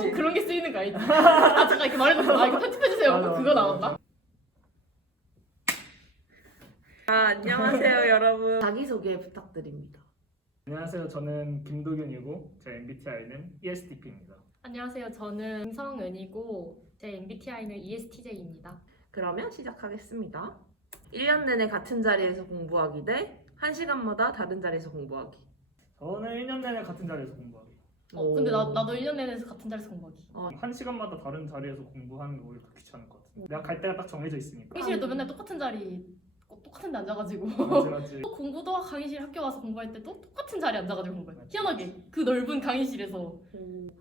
꼭 그런 게 쓰이는 거 알지? 아 잠깐 이렇게 말해줬어. 아 이거 편집해주세요. 맞아, 꼭 그거 맞아. 나온다. 안녕하세요 여러분. 자기소개 부탁드립니다. 안녕하세요. 저는 김도균이고 제 MBTI는 ESTP입니다. 안녕하세요. 저는 김성은이고 제 MBTI는 ESTJ입니다. 그러면 시작하겠습니다. 1년 내내 같은 자리에서 공부하기 대 1시간마다 다른 자리에서 공부하기. 저는 1년 내내 같은 자리에서 공부하기. 근데 나도 1년 내내 같은 자리에서 공부하기. 한 시간마다 다른 자리에서 공부하는 게 오히려 더 귀찮을 것 같아. 내가 갈 때가 딱 정해져 있으니까. 강의실에도 맨날 똑같은 자리 똑같은 데 앉아가지고 맞지. 또 공부도 강의실 학교 와서 공부할 때도 똑같은 자리에 앉아가지고 공부해. 희한하게 그 넓은 강의실에서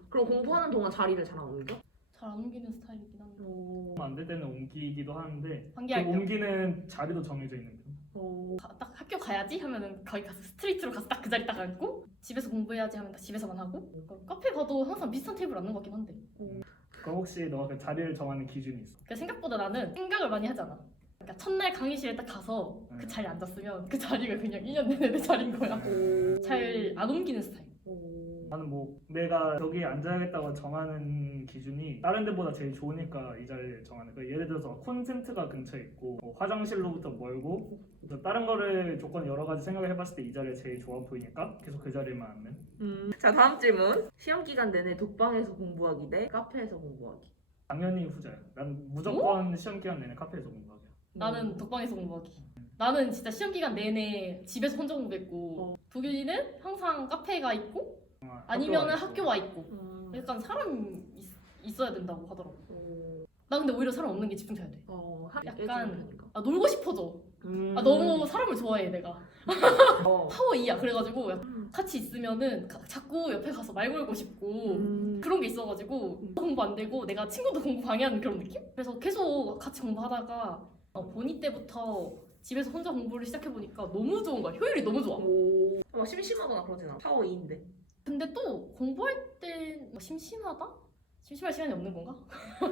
그럼 공부하는 동안 자리를 잘 안 옮겨? 잘 안 옮기는 스타일이긴 한데 안 될 때는 옮기기도 하는데 그 환기할 때 옮기는 자리도 정해져 있는 편. 딱 학교 가야지 하면은 거기 가서 스트리트로 가서 딱 그 자리 딱 앉고 집에서 공부해야지 하면 딱 집에서만 하고 카페 가도 항상 비슷한 테이블 앉는 것 같긴 한데 그럼 혹시 너가 그 자리를 정하는 기준이 있어? 그러니까 생각보다 나는 생각을 많이 하잖아. 그러니까 첫날 강의실에 딱 가서 그 자리에 앉았으면 그 자리가 그냥 1년 내내 내 자리인 거야. 잘 안 옮기는 스타일. 나는 뭐 내가 여기 앉아야겠다고 정하는 기준이 다른 데보다 제일 좋으니까 이 자리를 정하는 거야. 예를 들어서 콘센트가 근처에 있고 뭐 화장실로부터 멀고 다른 거를 조건 여러 가지 생각을 해봤을 때 이 자리가 제일 좋아 보이니까 계속 그 자리만 앉는. 자 다음 질문. 시험 기간 내내 독방에서 공부하기 대 카페에서 공부하기. 당연히 후자야. 난 무조건 시험 기간 내내 카페에서 공부하게. 나는 독방에서 공부하기. 나는 진짜 시험 기간 내내 집에서 혼자 공부했고 도균이는 항상 카페가 있고 아니면은 학교 와 있고 약간 사람 있어야 된다고 하더라고. 나 근데 오히려 사람 없는 게 집중 잘 돼. 약간 놀고 싶어져. 너무 사람을 좋아해 내가. 파워 2야. 그래가지고 같이 있으면은 자꾸 옆에 가서 말 걸고 싶고 그런 게 있어가지고 공부 안 되고 내가 친구도 공부 방해하는 그런 느낌? 그래서 계속 같이 공부하다가 고2 때부터 집에서 혼자 공부를 시작해보니까 너무 좋은 거야. 효율이 너무 좋아. 심심하거나 그러진 않아. 파워 2인데. 근데 또 공부할 때 심심하다? 심심할 시간이 없는 건가?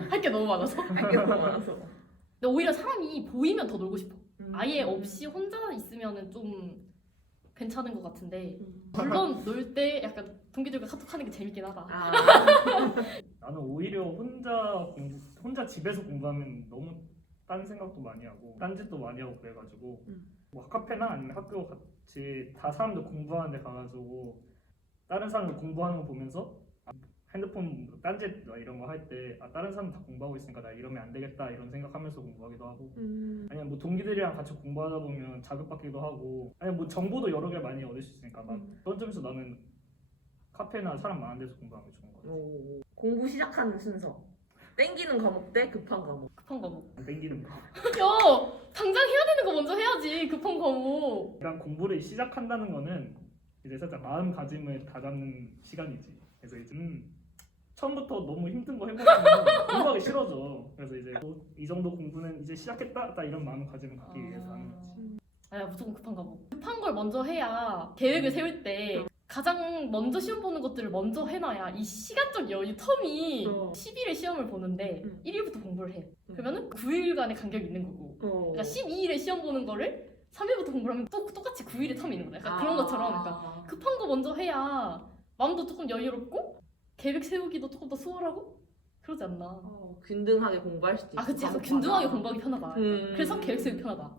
할 게 너무 많아서. 할 게 너무 많아서. 근데 오히려 사람이 보이면 더 놀고 싶어. 아예 없이 혼자 있으면은 좀 괜찮은 것 같은데 물론 놀 때 약간 동기들과 카톡하는 게 재밌긴 하다. 나는 오히려 혼자 집에서 공부하면 너무 딴 생각도 많이 하고 딴짓도 많이 하고 그래가지고 뭐 카페나 아니면 학교 같이 다 사람들 공부하는 데 가가지고 다른 사람들 공부하는 거 보면서 핸드폰 딴짓 이런 거 할 때 다른 사람 다 공부하고 있으니까 나 이러면 안 되겠다 이런 생각하면서 공부하기도 하고 아니면 뭐 동기들이랑 같이 공부하다 보면 자극받기도 하고 아니면 뭐 정보도 여러 개 많이 얻을 수 있으니까 막 그런 점에서 나는 카페나 사람 많은 데서 공부하는 게 좋은 것 같아. 공부 시작하는 순서. 땡기는 과목 대 급한 과목. 급한 과목. 땡기는 거. 야! 당장 해야 되는 거 먼저 해야지. 급한 과목. 일단 공부를 시작한다는 거는 이제 살짝 마음가짐을 다잡는 시간이지. 그래서 이제 처음부터 너무 힘든 거 해보면 공부하기 싫어져. 그래서 이제 이 정도 공부는 이제 시작했다 딱 이런 마음가짐을 갖기 위해서 하는 거지. 아야 무조건 급한 과목. 급한 걸 먼저 해야 계획을 세울 때 가장 먼저 시험 보는 것들을 먼저 해놔야 이 시간적 여유 텀이 10일에 시험을 보는데 1일부터 공부를 해. 그러면은 9일간의 간격이 있는 거고 그러니까 12일에 시험 보는 거를 3일부터 공부를 하면 또 똑같이 9일의 텀이 있는 거다. 약간 그런 것처럼 그러니까 급한 거 먼저 해야 마음도 조금 여유롭고 계획 세우기도 조금 더 수월하고 그러지 않나. 균등하게 공부할 수도 있어. 그치. 약간 균등하게 공부하기 편하다. 그래서 계획 세우기 편하다.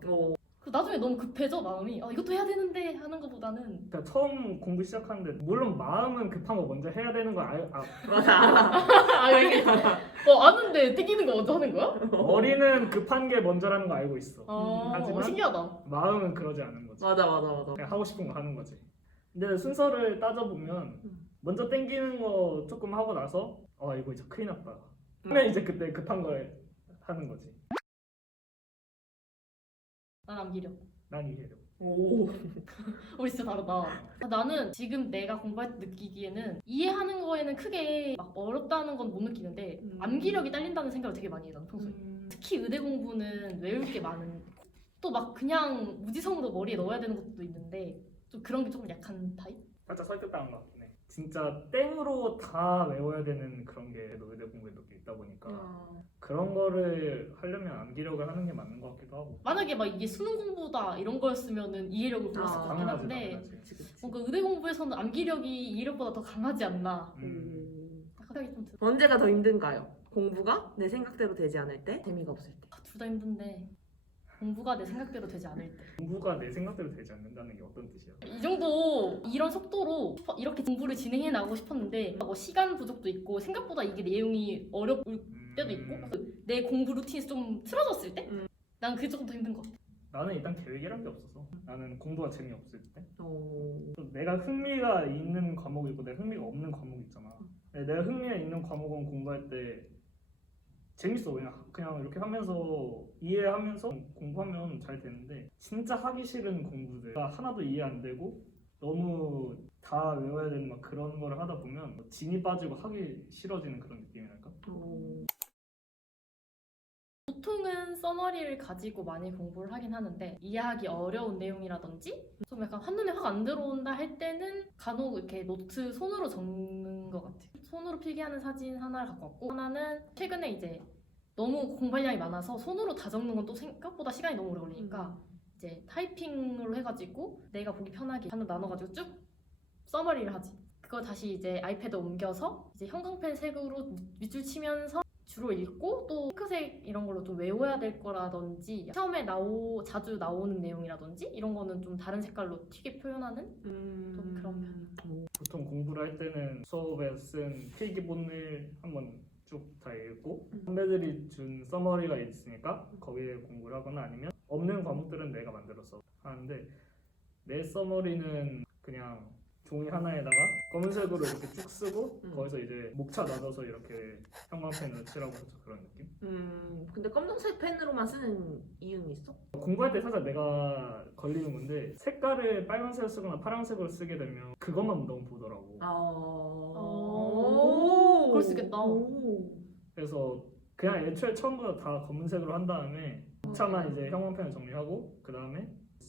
그 나중에 너무 급해져 마음이. 이것도 해야 되는데 하는 것보다는 그러니까 처음 공부 시작하는데 물론 마음은 급한 거 먼저 해야 되는 거 맞아. 이게 아는데 땡기는 거 먼저 하는 거야? 머리는 급한 게 먼저라는 거 알고 있어. 하지만 신기하다. 마음은 그러지 않은 거지. 맞아. 그냥 하고 싶은 거 하는 거지. 근데 순서를 따져보면 먼저 땡기는 거 조금 하고 나서 이거 이제 큰일 났다 하면 이제 그때 급한 걸 하는 거지. 난 암기력. 난 이해력. 우리 진짜 다르다. 나는 지금 내가 공부할 때 느끼기에는 이해하는 거에는 크게 막 어렵다는 건 못 느끼는데 암기력이 딸린다는 생각을 되게 많이 해. 나는 평소에. 특히 의대 공부는 외울 게 많은 또 막 그냥 무지성으로 머리에 넣어야 되는 것도 있는데 좀 그런 게 조금 약한 타입? 살짝 설득당한 것 같긴 해. 진짜 땡으로 다 외워야 되는 그런 게 의대 공부에도 있다 보니까 그런 거를 하려면 암기력을 하는 게 맞는 것 같기도 하고. 만약에 막 이게 수능 공부다 이런 거였으면은 이해력을 불렀을 것 같긴 한데 당연하지. 뭔가 의대 공부에서는 암기력이 이해력보다 더 강하지 않나. 생각이 좀 들어. 언제가 더 힘든가요? 공부가 내 생각대로 되지 않을 때? 재미가 없을 때? 둘 다 힘든데 공부가 내 생각대로 되지 않을 때. 공부가 내 생각대로 되지 않는다는 게 어떤 뜻이야? 이 정도 이런 속도로 이렇게 공부를 진행해 나가고 싶었는데 뭐 시간 부족도 있고 생각보다 이게 내용이 어려울 때도 있고 내 공부 루틴이 좀 틀어졌을 때? 난 그게 조금 더 힘든 것 같아. 나는 일단 계획이란 게 없어서 나는 공부가 재미없을 때 오. 또 내가 흥미가 있는 과목이 있고 내가 흥미가 없는 과목이 있잖아. 내가 흥미가 있는 과목은 공부할 때 재밌어. 그냥 이렇게 하면서 이해하면서 공부하면 잘 되는데 진짜 하기 싫은 공부들 하나도 이해 안 되고 너무 다 외워야 되는 막 그런 거를 하다 보면 진이 빠지고 하기 싫어지는 그런 느낌이랄까? 오. 보통은 써머리를 가지고 많이 공부를 하긴 하는데 이해하기 어려운 내용이라든지 좀 약간 한눈에 확 안 들어온다 할 때는 간혹 이렇게 노트 손으로 적는 것 같아. 손으로 필기하는 사진 하나를 갖고 왔고 하나는 최근에 이제 너무 공부량이 많아서 손으로 다 적는 건 또 생각보다 시간이 너무 오래 걸리니까 이제 타이핑으로 해가지고 내가 보기 편하게 반으로 나눠가지고 쭉 써머리를 하지. 그거 다시 이제 아이패드 옮겨서 이제 형광펜 색으로 밑줄 치면서 주로 읽고 또 핑크색 이런 걸로 좀 외워야 될 거라든지 시험에 자주 나오는 내용이라든지 이런 거는 좀 다른 색깔로 튀게 표현하는 좀 그런 편. 보통 공부를 할 때는 수업에 쓴 필기본을 한번 쭉 다 읽고 선배들이 준 서머리가 있으니까 거기에 공부를 하거나 아니면 없는 과목들은 내가 만들어서 하는데 내 서머리는 그냥 종이 하나에다가 검은색으로 이렇게 쭉 쓰고 거기서 이제 목차 나눠서 이렇게 형광펜으로 칠하고 그런 느낌? 근데 검정색 펜으로만 쓰는 이유는 있어? 공부할 때 살짝 내가 걸리는 건데 색깔을 빨간색을 쓰거나 파란색으로 쓰게 되면 그것만 너무 보더라고. 그럴 수 있겠다. 그래서 그냥 애초에 처음부터 다 검은색으로 한 다음에 목차만 이제 형광펜을 정리하고 그 다음에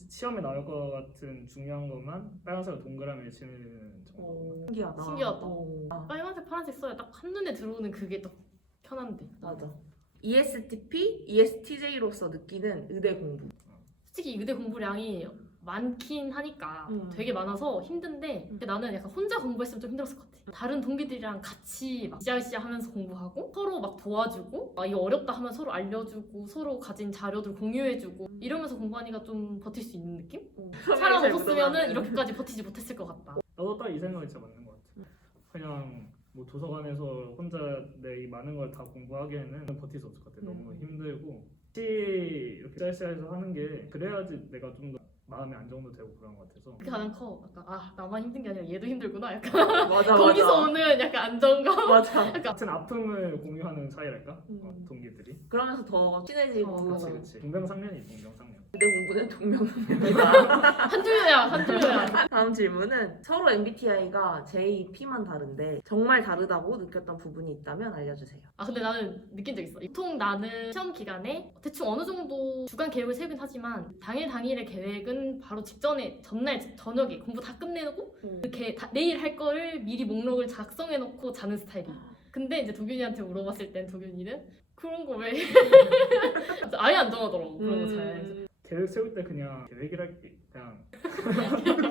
시험에 나올 것 같은 중요한 것만 빨간색으로 동그라미 치는 정도. 신기하다. 신기하다. 빨간색, 파란색 써야 딱 한눈에 들어오는 그게 딱 편한데. 맞아. ESTP, ESTJ로서 느끼는 의대 공부. 솔직히 의대 공부량이 많긴 하니까 되게 많아서 힘든데 근데 나는 약간 혼자 공부했으면 좀 힘들었을 것 같아. 다른 동기들이랑 같이 막 으쌰으쌰 하면서 공부하고 서로 막 도와주고 막 이거 어렵다 하면 서로 알려주고 서로 가진 자료들 공유해주고 이러면서 공부하니까 좀 버틸 수 있는 느낌? 사람 없었으면은 이렇게까지 버티지 못했을 것 같다. 나도 딱 이 생각이 진짜 맞는 것 같아. 그냥 뭐 도서관에서 혼자 내 이 많은 걸 다 공부하기에는 버틸 수 없을 것 같아. 너무 힘들고 같이 이렇게 으쌰으쌰해서 하는 게 그래야지 내가 좀 더 마음의 안정도 되고 그런 것 같아서. 그게 가장 커. 약간 나만 힘든 게 아니라 얘도 힘들구나. 약간 맞아. 거기서 오는 약간 안정감. 맞아. 같은 아픔을 공유하는 사이랄까? 동기들이. 그러면서 더 친해지고. 그렇지. 동병상련이 동병상련. 의대 공부는 동명상련이다. 한 줄이야. 다음 질문은 서로 MBTI가 J-P만 다른데 정말 다르다고 느꼈던 부분이 있다면 알려주세요. 아 근데 나는 느낀 적 있어. 보통 나는 시험 기간에 대충 어느 정도 주간 계획을 세우긴 하지만 당일의 계획은 바로 직전에 전날 저녁에 공부 다 끝내놓고 이렇게 내일 할 거를 미리 목록을 작성해놓고 자는 스타일이야. 근데 이제 도균이한테 물어봤을 땐 도균이는 그런 거 왜? 아예 안 정하더라고 그런 거 잘. 계획 세울 때 그냥 계획이랄게 그냥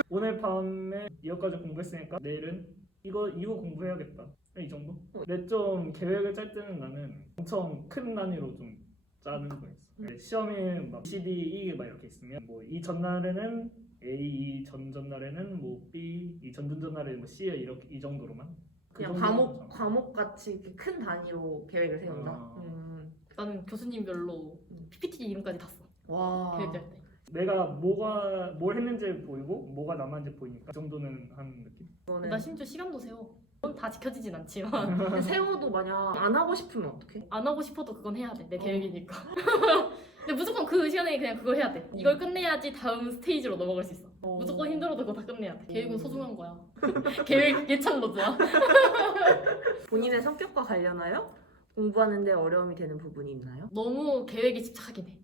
오늘 밤에 이것까지 공부했으니까 내일은 이거 공부해야겠다 이 정도? 근데 좀 계획을 짤 때는 나는 엄청 큰 단위로 좀 짜는 거 있어. 시험이 막 C, D, E 막 이렇게 있으면 뭐 이 전날에는 A, 이 전날에는 뭐 B, 이 전날에는 뭐 C에 이렇게 이 정도로만 그냥 과목 같이 이렇게 큰 단위로 계획을 세운다. 나는 교수님별로 PPT 이름까지 다 써. 와. 계획 짤 때. 내가 뭘 했는지 보이고 뭐가 남았는지 보이니까 그 정도는 하는 느낌? 나 심지어 시간도 세워. 그건 다 지켜지진 않지만 세워도 만약 안 하고 싶으면 어떡해? 안 하고 싶어도 그건 해야 돼. 내 계획이니까. 근데 무조건 그 시간에 그냥 그걸 해야 돼. 이걸 끝내야지 다음 스테이지로 넘어갈 수 있어. 무조건 힘들어도 그거 다 끝내야 돼. 계획은 소중한 거야. 계획 예찬 로즈야. 본인의 성격과 관련하여 공부하는데 어려움이 되는 부분이 있나요? 너무 계획에 집착하긴 해.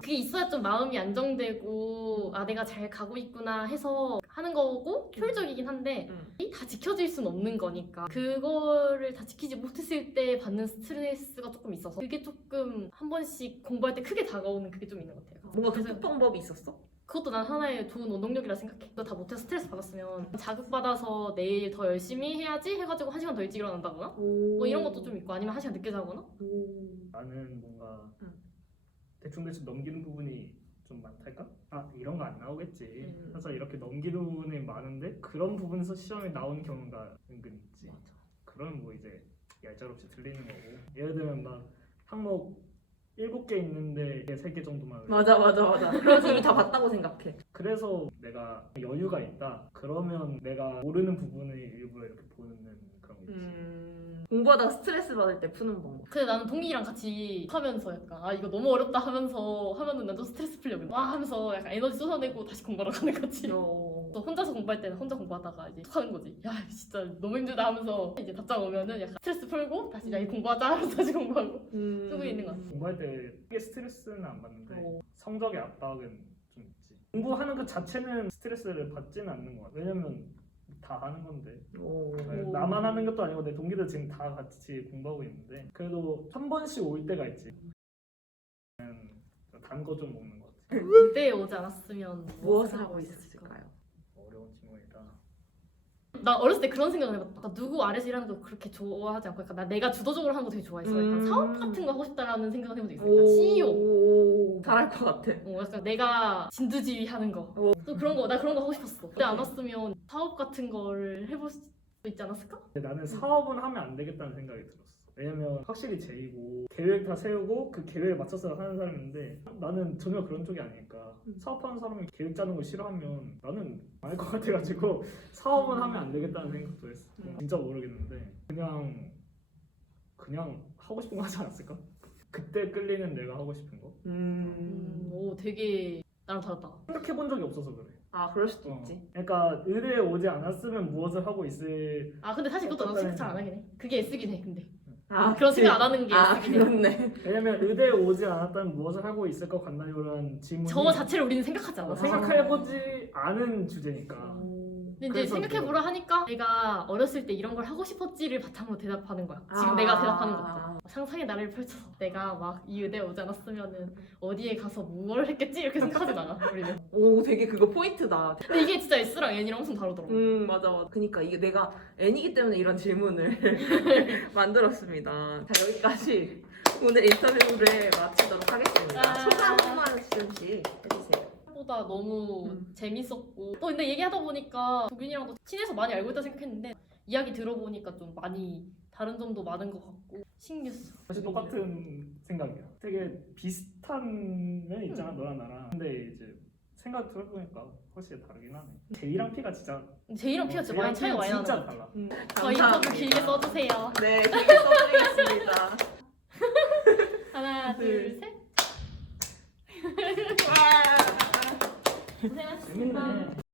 그게 있어야 좀 마음이 안정되고 내가 잘 가고 있구나 해서 하는 거고 효율적이긴 한데 다 지켜질 수는 없는 거니까 그거를 다 지키지 못했을 때 받는 스트레스가 조금 있어서 그게 조금 한 번씩 공부할 때 크게 다가오는 그게 좀 있는 것 같아요. 뭔가 극복 방법이 있었어? 그것도 난 하나의 좋은 원동력이라 생각해. 너 다 못해서 스트레스 받았으면 자극받아서 내일 더 열심히 해야지 해가지고 1시간 더 일찍 일어난다거나 뭐 이런 것도 좀 있고 아니면 1시간 늦게 자거나. 나는 뭔가 응. 대충 넘기는 부분이 좀 많달까? 아 이런 거 안 나오겠지. 음. 그래서 이렇게 넘기는 부분이 많은데 그런 부분에서 시험에 나오는 경우가 은근 있지. 맞아. 그러면 뭐 이제 얄짤없이 틀리는 거고. 예를 들면 막 항목 7개 있는데 3개 정도만 맞아. 그래서 이미 다 봤다고 생각해. 그래서 내가 여유가 있다. 그러면 내가 모르는 부분을 일부러 이렇게 보는 그런 게 있지. 공부하다가 스트레스 받을 때 푸는 방법. 근데 나는 동기랑 같이 하면서 약간 아 이거 너무 어렵다 하면서 하면은 난 좀 스트레스 풀려고 와 하면서 약간 에너지 쏟아내고 다시 공부하러 가는 거지. 또 혼자서 공부할 때는 혼자 공부하다가 이제 툭 하는 거지. 야 진짜 너무 힘들다 하면서 이제 답장 오면은 약간 스트레스 풀고 다시 야 공부하자 하면서 다시 공부하고 쓰고 있는 거 같아. 공부할 때 크게 스트레스는 안 받는데 어. 성적의 압박은 좀 있지. 공부하는 것 자체는 스트레스를 받지는 않는 것 같아. 왜냐면 다 하는 건데. 나만 하는 것도 아니고 내 동기들 지금 다 같이 공부하고 있는데 그래도 한 번씩 올 때가 있지. 단 거 좀 먹는 것 같아. 그때 오지 않았으면 무엇을 하고 있었을까요? 어려운 질문이다. 나 어렸을 때 그런 생각을 해봤다. 그러니까 누구 아래서 일하는 거 그렇게 좋아하지 않고 약간 내가 주도적으로 하는 거 되게 좋아했어. 약간 사업 같은 거 하고 싶다라는 생각을 해본 적 있어. 약간 CEO. 잘할 것 같아. 약간 내가 진두지휘 하는 거. 또 그런 거, 나 그런 거 하고 싶었어. 그때 안 왔으면 사업 같은 걸 해볼 수 있지 않았을까? 근데 나는 사업은 하면 안 되겠다는 생각이 들었어. 왜냐면 확실히 제이고 계획 다 세우고 그 계획에 맞춰서 하는 사람인데 나는 전혀 그런 쪽이 아니니까 사업하는 사람이 계획 짜는 거 싫어하면 나는 안 할 것 같아가지고 사업은 하면 안 되겠다는 생각도 했어. 진짜 모르겠는데 그냥 하고 싶은 거 하지 않았을까? 그때 끌리는 내가 하고 싶은 거 오, 되게 나랑 다르다. 생각해본 적이 없어서 그래. 아 그럴 수도 있지. 그러니까 의대에 오지 않았으면 무엇을 하고 있을 아 근데 사실 그것도 나도 생각 잘 안 하긴 해. 그게 S긴 해. 근데 그런 그치. 생각 안 하는 게 S긴 해. 그렇네. 왜냐면 의대에 오지 않았다면 무엇을 하고 있을 것 같나요라는 질문이 저 자체를 우리는 생각하지 않아. 생각해보지 않은 주제니까. 근데 이제 그래서 생각해보라 하니까 내가 어렸을 때 이런 걸 하고 싶었지를 바탕으로 대답하는 거야. 지금 내가 대답하는 것도. 상상의 나래를 펼쳐서 내가 막 이 의대에 오지 않았으면은 어디에 가서 뭘 했겠지? 이렇게 생각하진 않아 우리는. 오 되게 그거 포인트다. 근데 이게 진짜 S랑 N이랑 엄청 다르더라고. 맞아. 그니까 이게 내가 N이기 때문에 이런 질문을 만들었습니다. 자 여기까지 오늘 인터뷰를 마치도록 하겠습니다. 소감 한 말씀씩 해주세요. 보다 너무 재밌었고 또 근데 얘기하다 보니까 도균이랑도 친해서 많이 알고 있다 생각했는데 이야기 들어보니까 좀 많이 다른 점도 많은 것 같고 신기했어. 사실 똑같은 생각이야. 되게 비슷한 면이 있잖아 너랑 나랑. 근데 이제 생각 들어보니까 훨씬 다르긴 하네. 제이랑 피가 진짜 제이랑 피가 진짜 많이 차이가 많이 진짜 나는 것 달라. 같아. 저 인터뷰 길게 써주세요. 네 길게 써드리겠습니다. 하나 둘 셋. 고생하셨습니다. 재밌네.